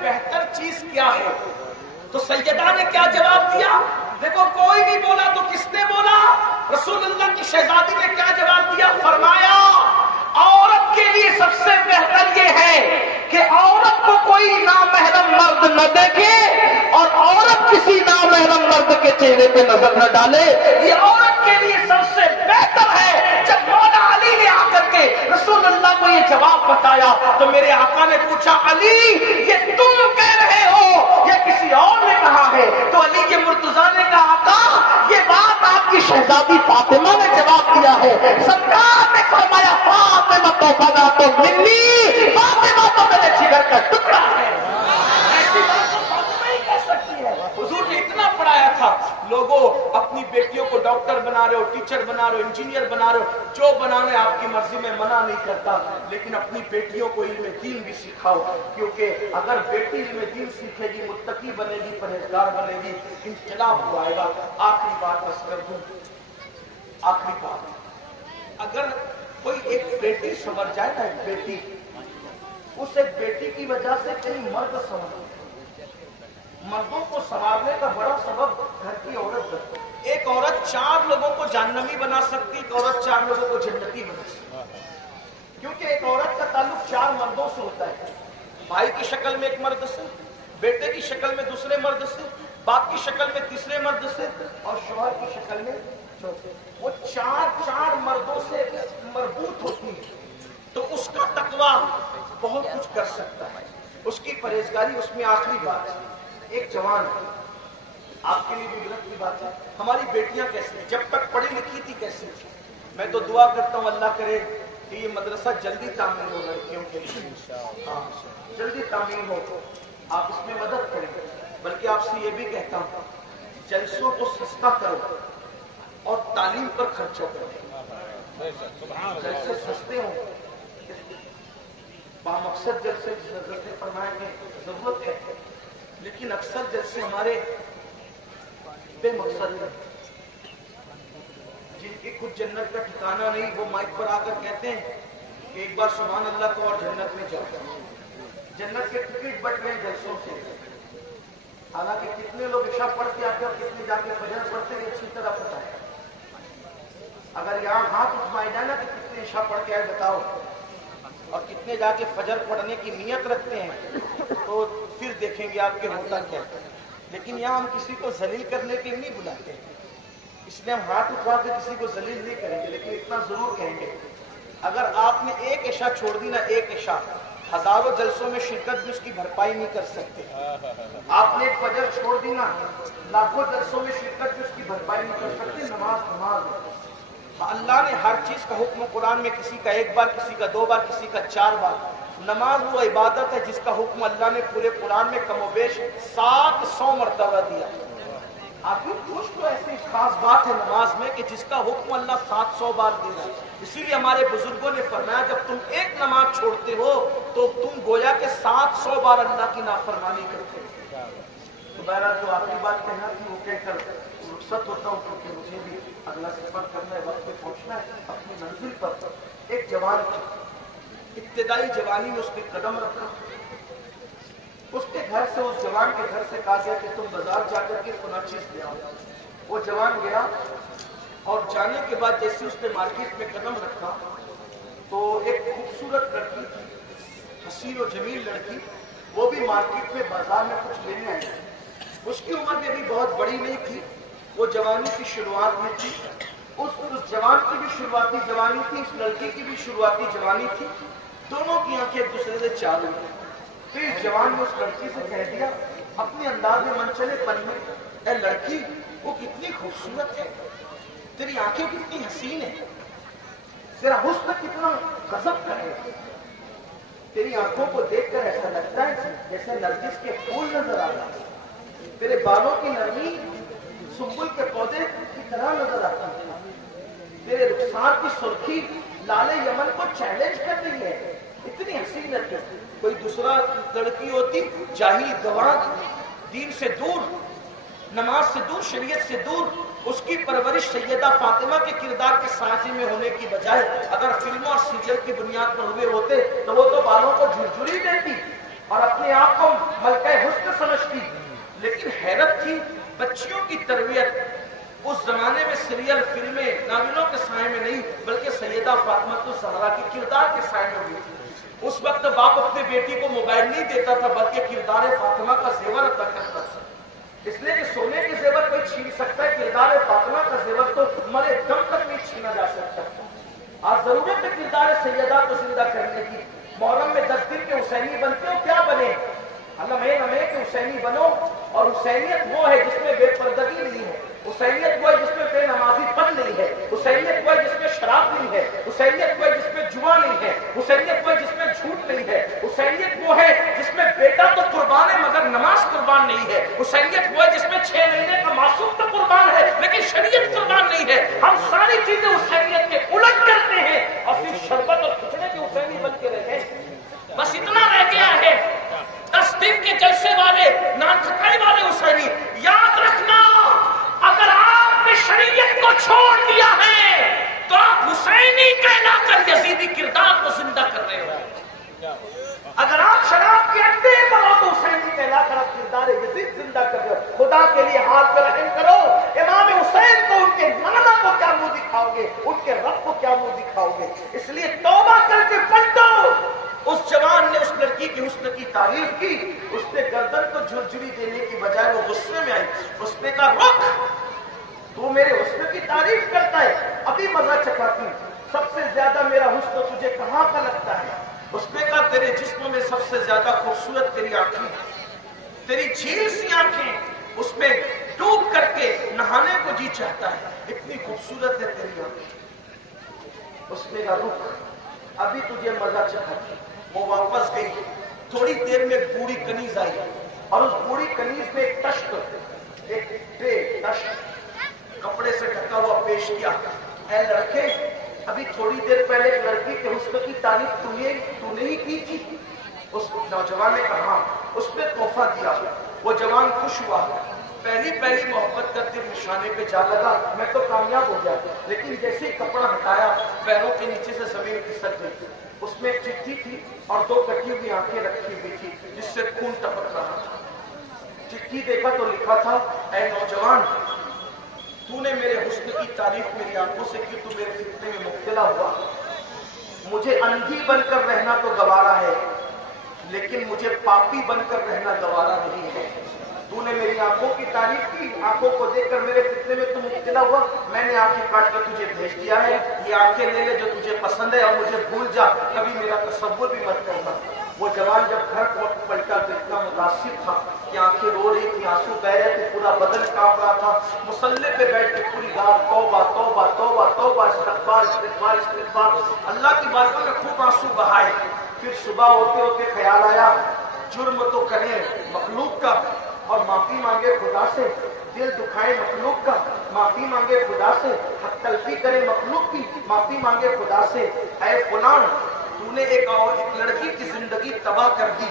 بہتر چیز کیا ہے؟ تو سیدہ نے کیا جواب دیا؟ دیکھو کوئی نہیں بولا تو کس نے بولا؟ رسول اللہ کی شہزادی نے کیا جواب دیا؟ فرمایا عورت کے لیے سب سے بہتر یہ ہے کہ عورت کو کوئی نامحرم مرد نہ دیکھے اور عورت کسی نامحرم مرد کے چہرے پہ نظر نہ ڈالے. یہ عورت کے لیے سب سے بہتر ہے. جب مولا علی نے آ کر کے رسول اللہ کو یہ جواب بتایا تو میرے آقا نے پوچھا علی یہ تم کہہ رہے ہو یا کسی اور نے کہا ہے؟ تو علی کے مرتضیٰ نے کہا آقا یہ بات آپ کی شہزادی فاطمہ نے جواب دیا ہے. سرکار نے فرمایا فاطمہ تو بنا تو منی، فاطمہ تو میرے جگر کا ٹکڑا ہے. ایسی بات تو فاطمہ ہی کہہ سکتی ہے. حضور نے اتنا پڑھایا تھا. لوگوں اپنی بیٹیوں کو ڈاکٹر بنا رہے ہو، ٹیچر بنا رہے ہو، انجینئر بنا رہے ہو، جو بنانے آپ کی مرضی میں منع نہیں کرتا، لیکن اپنی بیٹیوں کو علم دین بھی سکھاؤ. کیونکہ اگر بیٹی علم دین سیکھے گی، متقی بنے گی، پرہیزگار بنے گی، انقلاب ہو آئے گا. آخری بات بس کر دوں، آخری بات، اگر کوئی ایک بیٹی سنور جائے نا، ایک بیٹی، اس ایک بیٹی کی وجہ سے کئی مرد سنور، مردوں کو سنوارنے کا بڑا سبب گھر کی عورت ہے. ایک عورت 4 لوگوں کو جہنمی بنا سکتی، ایک عورت 4 لوگوں کو جنتی بنا سکتی. کیونکہ ایک عورت کا تعلق 4 مردوں سے ہوتا ہے. بھائی کی شکل میں ایک مرد سے، بیٹے کی شکل میں دوسرے مرد سے، باپ کی شکل میں تیسرے مرد سے، اور شوہر کی شکل میں چوتھے. وہ 4 مردوں سے مربوط ہوتی ہے. تو اس کا تقویٰ بہت کچھ کر سکتا ہے، اس کی پرہیزگاری. اس میں آخری بات، ایک جوان، آپ کے لیے بھی عبرت کی بات ہے، ہماری بیٹیاں کیسی ہیں؟ جب تک پڑھی لکھی تھی کیسی تھی؟ میں تو دعا کرتا ہوں اللہ کرے کہ یہ مدرسہ جلدی تعمیر ہو لڑکیوں کے لیے، ہاں جلدی تعمیر ہو. آپ اس میں مدد کریں. بلکہ آپ سے یہ بھی کہتا ہوں جلسوں کو سستا کرو اور تعلیم پر خرچہ کرو. جلسے سستے ہوں، بامقصد جلسے حضرت فرمایا کہ ضرورت ہے، لیکن اکثر جلسے ہمارے بے مقصد ہیں. جن کی کچھ جنت کا ٹھکانہ نہیں، وہ مائک پر آ کر کہتے ہیں کہ ایک بار سبحان اللہ کو اور جنت میں جاؤ. جنت کے ٹکٹ بٹ گئے جلسوں سے. حالانکہ کتنے لوگ عشاء پڑھ کے آتے اور کتنے جا کے فجر پڑھتے ہیں اچھی طرح پتہ ہے. اگر یہاں ہاتھ اٹھوائے جائے نا کہ کتنے عشاء پڑھ کے آئے بتاؤ، اور کتنے جا کے فجر پڑھنے کی نیت رکھتے ہیں، تو پھر دیکھیں گے آپ کے ہوتا کیا. لیکن یہاں ہم کسی کو ذلیل کرنے کے نہیں بلاتے، اس لیے ہم ہاتھ اٹھا کے کسی کو ذلیل نہیں کریں گے. لیکن اتنا ضرور کہیں گے اگر آپ نے ایک عشاء چھوڑ دی نا، ایک عشاء، ہزاروں جلسوں میں شرکت بھی اس کی بھرپائی نہیں کر سکتے. آپ نے ایک فجر چھوڑ دی نا، لاکھوں جلسوں میں شرکت بھی اس کی بھرپائی نہیں کر سکتے. نماز اللہ نے ہر چیز کا حکم قرآن میں، کسی کا 1 بار، کسی کا 2 بار، کسی کا 4 بار. نماز وہ عبادت ہے جس کا حکم اللہ نے پورے قرآن میں کم و بیش 700 مرتبہ دیا. آپ کچھ تو ایسی خاص بات ہے نماز میں کہ جس کا حکم اللہ 700 بار دے رہا ہے. اسی لیے ہمارے بزرگوں نے فرمایا جب تم ایک نماز چھوڑتے ہو تو تم گویا کہ 700 بار اللہ کی نافرمانی کرتے ہو. تو بہرحال جو آخری بات کہنا تھی وہ کہہ کر رخصت ہوتا ہوں، کیونکہ مجھے بھی اگلا سفر کرنا ہے، وقت پہ پہنچنا ہے اپنی منزل پر. ایک جوان ابتدائی جوانی میں اس نے قدم رکھا. اس کے گھر سے، اس جوان کے گھر سے کہا گیا کہ تم بازار جا کر کے فلاں چیز لے آؤ. وہ جوان گیا اور جانے کے بعد جیسے اس نے مارکیٹ میں قدم رکھا تو ایک خوبصورت لڑکی تھی، حسین و جمیل لڑکی، وہ بھی مارکیٹ میں بازار میں کچھ لینے آئی. اس کی عمر بھی ابھی بہت بڑی نہیں تھی، وہ جوانی کی شروعات میں تھی. اس جوان کی بھی شروعاتی جوانی تھی، اس لڑکی کی بھی شروعاتی جوانی تھی. دونوں کی آنکھیں ایک دوسرے سے چالو ہوئی. پھر اس جوان نے اس لڑکی سے کہہ دیا اپنے انداز میں منچلے پن میں، اے لڑکی وہ کتنی خوبصورت ہے، تیری آنکھیں کتنی حسین ہیں، تیرا حسن کتنا غضب کا ہے، تیری آنکھوں کو دیکھ کر ایسا لگتا ہے جیسے نرگس کے پھول نظر آ رہا ہے، تیرے بالوں کی نرمی سنبل کے پودے کی طرح نظر آتی ہے، تیرے رخسار کی سرخی لالے یمن کو چیلنج کر رہی ہے. اتنی حسین لڑکی. کوئی دوسرا لڑکی ہوتی جاہل گوار، دین سے دور، نماز سے دور، شریعت سے دور، اس کی پرورش سیدہ فاطمہ کے کردار کے سانچے میں ہونے کی بجائے اگر فلموں اور سیریل کی بنیاد پر ہوئے ہوتے تو وہ تو بالوں کو جھرجھری دیتی. اور اپنے آپ کو ملکہ حسن سمجھتی. لیکن حیرت تھی بچیوں کی تربیت اس زمانے میں سیریل فلمیں ناولوں کے سائے میں نہیں بلکہ سیدہ فاطمہ الزہرا کے کردار کے سائے میں ہوئی تھی. اس وقت باپ اپنے بیٹی کو موبائل نہیں دیتا تھا بلکہ کردار فاطمہ کا زیور ادا کرتا تھا. اس لیے کہ سونے کے زیور کوئی چھین سکتا ہے, کردار فاطمہ کا زیور تو مرے دم تک نہیں چھینا جا سکتا. آج ضرورت ہے کردار سیدہ کو زندہ کرنے کی. محرم میں 10 دن کے حسینی بنتے ہو, کیا بنے؟ لمحے کہ حسینی بنو. اور حسینیت وہ ہے جس میں بے پردگی نہیں ہے, حسینیت وہ ہے جس میں بے نمازی پن نہیں ہے, حسینیت وہ ہے جس میں شراب نہیں ہے, حسینیت وہ ہے جس میں جوا نہیں ہے, حسینیت وہ ہے جس میں جھوٹ نہیں ہے, حسینیت وہ ہے جس میں بیٹا تو قربان ہے مگر نماز قربان نہیں ہے, حسینیت وہ ہے جس میں 6 مہینے کا معصوم تو قربان ہے لیکن شریعت قربان نہیں ہے. ہم ساری چیزیں حسینیت کے الٹ کرتے ہیں اور پھر شربت اور کھچڑے کے حسینی بن کے رہتے ہیں. بس اتنا رہ گیا ہے. 10 دن کے جلسے والے نان کھٹائی والے حسینی. یاد رکھنا اگر آپ نے شریعت کو چھوڑ دیا ہے تو آپ حسینی کہلا کر یزیدی کردار کو زندہ کر رہے ہو. اگر آپ شراب کے اڈے پر ہو تو حسینی کہلا کر آپ کردار یزید زندہ کر رہے ہو. خدا کے لیے ہاتھ پہ رحم کرو. امام حسین کو ان کے نانا کو کیا منہ دکھاؤ گے, ان کے رب کو کیا منہ دکھاؤ گے؟ اس لیے توبہ کر کے پلٹو. اس جوان نے اس لڑکی کے حسن کی تعریف کی. اس نے گردن کو جھرجھری دینے کی بجائے وہ غصے میں آئی. اس نے کہا رک, تو میرے حسن کی تعریف کرتا ہے, ابھی مزہ چکھاتی. سب سے زیادہ میرا حسن تجھے کہاں کا لگتا ہے؟ اس نے کہا تیرے جسم میں سب سے زیادہ خوبصورت تیری آنکھیں, تیری جھیل سی آنکھیں, اس میں ڈوب کر کے نہانے کو جی چاہتا ہے, اتنی خوبصورت ہے تیری آنکھیں. اس نے کہا رک, ابھی تجھے مزہ چکھاتی. وہ واپس گئی. تھوڑی دیر میں ایک بوڑھی کنیز آئی اور اس بوڑھی کنیز میں ایک تشت, ایک ٹرے تشت کپڑے سے ڈھکا ہوا پیش کیا. اے لڑکے, ابھی تھوڑی دیر پہلے ایک لڑکی کے حسن کی تعریف تو نے ہی کی تھی. اس نوجوان نے کہا. اس نے تحفہ دیا. وہ جوان خوش ہوا. پہلی محبت کرتے نشانے پہ جا لگا, میں تو کامیاب ہو گیا. لیکن جیسے ہی کپڑا ہٹایا پیروں کے نیچے سے زمین کھسک گئی. اس میں ایک چٹھی تھی اور 2 کٹی ہوئی آنکھیں رکھی ہوئی تھی جس سے خون ٹپک رہا تھا. چٹھی دیکھا تو لکھا تھا, اے نوجوان, تو نے میرے حسن کی تعریف میری آنکھوں سے کی, تو میرے فتنے میں مبتلا ہوا. مجھے اندھی بن کر رہنا تو گوارا ہے لیکن مجھے پاپی بن کر رہنا گوارا نہیں ہے. تو نے میری آنکھوں کی تعریف کی, آنکھوں کو دیکھ کر میرے فتنے میں تو مبتلا ہوا. میں نے آنکھیں کاٹ کر تجھے بھیج دیا ہے, یہ آنکھیں لے لے جو تجھے پسند ہے اور مجھے بھول جا, کبھی میرا تصور بھی مت کرنا. وہ جوان جب گھر پلٹا تو اتنا متاثر تھا کہ آنکھیں رو رہی تھی, آنسو بہ رہے تھے, پورا بدن کانپ رہا تھا. مصلے پہ بیٹھ کے پوری رات توبہ توبہ توبہ توبہ, استغفار استغفار استغفار, اللہ کی بارگاہ میں خوب آنسو بہائے. پھر صبح ہوتے ہوتے خیال آیا جرم تو کریں مخلوق کا اور معافی مانگے خدا سے, دل دکھائے مخلوق کا معافی مانگے خدا سے, حق تلفی کرے مخلوق کی معافی مانگے خدا سے. اے فلان, تو نے ایک لڑکی کی زندگی تباہ کر دی.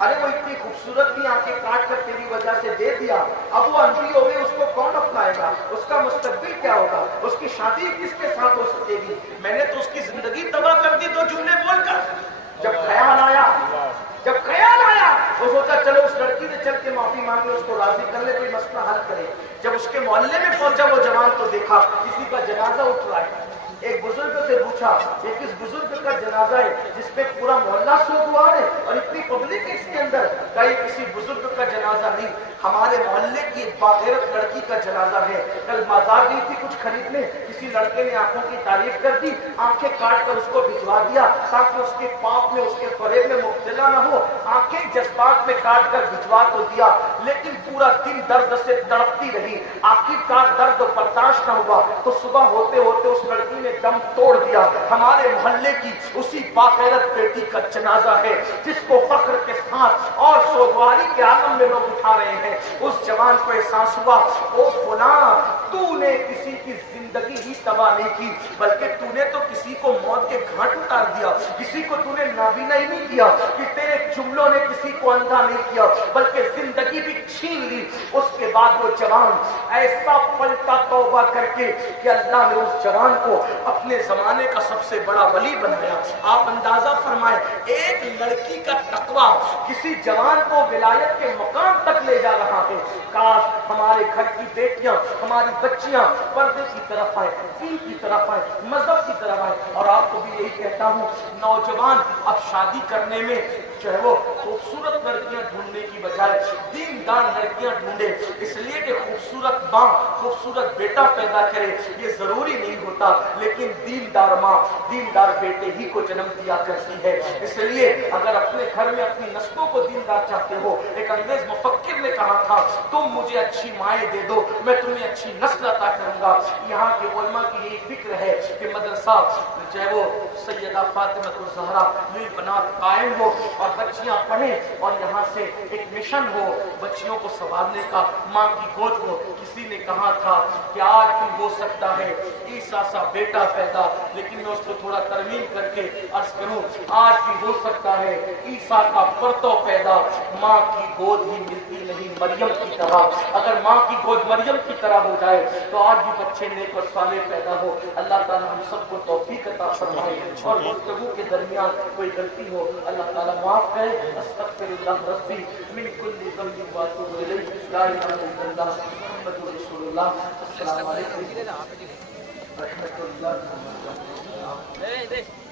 ارے وہ اتنی خوبصورت تھی, آنکھیں کاٹ کر تیری وجہ سے دے دیا. اب وہ اندھی ہو گئی, اس کو کون اپنائے گا؟ اس کا مستقبل کیا ہوگا؟ اس کی شادی کس کے ساتھ ہو سکے گی؟ میں نے تو اس کی زندگی تباہ کر دی 2 جملے بول کر. جب خیال آیا وہ سوچا چلو اس لڑکی سے چل کے معافی مانگے, اس کو راضی کر لے, کوئی مسئلہ حل کرے. جب اس کے محلے میں پہنچا وہ جوان تو دیکھا کسی کا جنازہ اٹھ رہا ہے. ایک بزرگ سے پوچھا یہ کس بزرگ کا جنازہ ہے جس پہ پورا محلہ سوگوار ہے اور اتنی پبلک اس کے اندر؟ کہا یہ کسی بزرگ کا جنازہ نہیں, ہمارے محلے کی ایک باغیرت لڑکی کا جنازہ ہے. کل بازار گئی تھی کچھ خریدنے, کسی لڑکے نے آنکھوں کی تعریف کر دی, آنکھیں کاٹ کر اس کو بھجوا دیا تاکہ اس کے پاپ میں, اس کے فریب میں مبتلا نہ ہو. آنکھیں جذبات میں کاٹ کر بھجوا تو دیا لیکن پورا دن درد سے تڑپتی رہی. آخرکار درد برداشت نہ ہوا تو صبح ہوتے ہوتے اس لڑکی نے دم توڑ دیا. ہمارے محلے کی اسی باغیرت بیٹی کا جنازہ ہے جس کو فخر کے ساتھ اور سوگواری کے عالم میں لوگ اٹھا رہے ہیں. اس جوان کو احساس ہوا او فلاں تو نے کسی کی زندگی ہی تباہ نہیں کی بلکہ تو نے تو کسی کو موت کے گھاٹ اتار دیا, کسی کو تو نے نابینا ہی نہیں کیا, کہ تیرے جملوں نے کسی کو اندھا نہیں کیا بلکہ زندگی بھی چھین لی. اس کے بعد وہ جوان ایسا پلٹا توبہ کر کے کہ اللہ نے اس جوان کو اپنے زمانے کا سب سے بڑا ولی بنایا. آپ اندازہ فرمائیں ایک لڑکی کا تقویٰ کسی جوان کو ولایت کے مقام تک لے جا رہا ہے. کاش ہمارے گھر کی بیٹیاں, ہماری بچیاں پردے کی طرف آئیں, دین کی طرف آئیں, مذہب کی طرف آئیں. اور آپ کو بھی یہی کہتا ہوں نوجوان اب شادی کرنے میں جو ہے وہ خوبصورت لڑکیاں ڈھونڈنے کی بجائے دیندار لڑکیاں ڈھونڈے, اس لیے کہ خوبصورت ماں خوبصورت بیٹا پیدا کرے یہ ضروری نہیں ہوتا, لیکن دیندار ماں دیندار بیٹے ہی کو جنم دیا کرتی ہے. اس لیے اگر اپنے گھر میں اپنی نسلوں کو دیندار چاہتے ہو, ایک انگریز مفکر نے کہا تھا تم مجھے اچھی مائیں دے دو میں تمہیں اچھی نسل عطا کروں گا. یہاں کے علماء کی یہی فکر ہے کہ مدرسہ جو ہے وہ سیدہ فاطمہ الزہرا بنات قائم ہو اور بچیاں پڑھیں اور یہاں سے ایک مشن ہو بچیوں کو سنبھالنے کا, ماں کی گود کو. کسی نے کہا تھا کہ آج بھی ہو سکتا ہے عیسیٰ سا بیٹا پیدا, لیکن میں اس کو تھوڑا ترمیم کر کے عرض کروں آج بھی ہو سکتا ہے عیسیٰ کا پرتو پیدا, ماں کی گود ہی ملتی نہیں مریم کی طرح. اگر ماں کی گود مریم کی طرح ہو جائے تو آج بھی بچے نیک اور صالح پیدا ہو. اللہ تعالیٰ ہم سب کو توفیق عطا فرمائے, اور گفتگو کے درمیان کوئی غلطی ہو اللہ تعالیٰ معاف کرے. استغفر اللہ ربی من کل ذنب واتوب الیہ, لا الہ الا اللہ محمد رسول اللہ. السلام علیکم ورحمۃ اللہ وبرکاتہ.